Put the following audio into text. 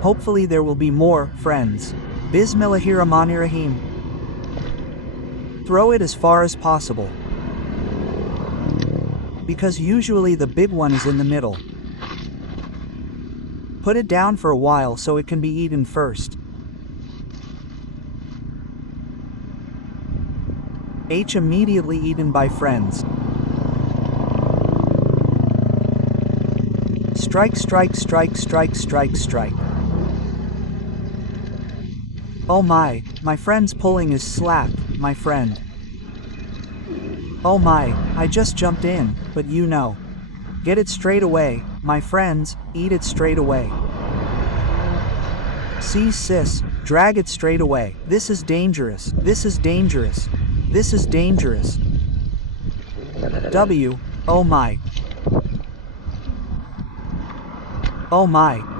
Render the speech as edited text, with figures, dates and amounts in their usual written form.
Hopefully there will be more, friends. Bismillahirrahmanirrahim. Throw it as far as possible, because usually the big one is in the middle. Put it down for a while so it can be eaten first. H immediately eaten by friends. Strike, strike, strike, strike, strike, strike. Oh my friend's pulling is slack, my friend. Oh my, I just jumped in, but you know. Get it straight away, my friends, eat it straight away. See sis, drag it straight away. This is dangerous, this is dangerous, this is dangerous. W, oh my. Oh my.